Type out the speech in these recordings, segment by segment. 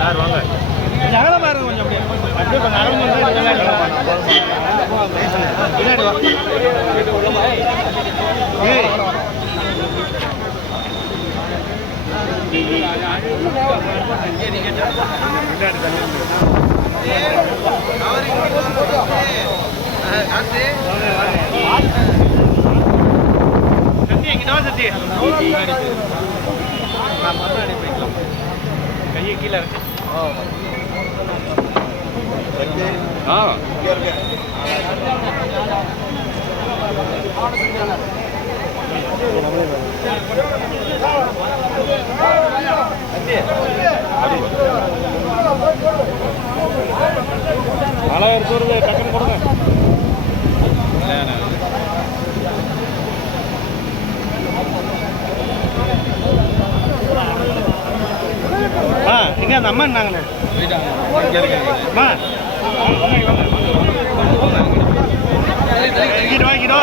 Sir வாங்க கொஞ்சம் அகலமா இருங்க கொஞ்சம் அப்படியே கொஞ்சம் அகலமா பின்னாடி சத்தி, இங்கிட்டு சத்தி. நான் கையை கீழே இருக்கு ஆ நாலாயிரம் தூரம் டக்குன்னு கொடுங்க எங்க அந்த அம்மா இருந்தாங்கண்ணே. அம்மா. இங்கிட்டு வா, இங்கிட்டு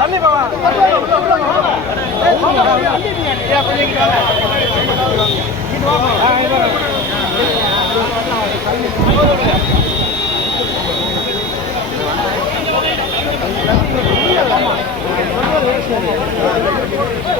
தள்ளி போம்மா. হ্যাঁ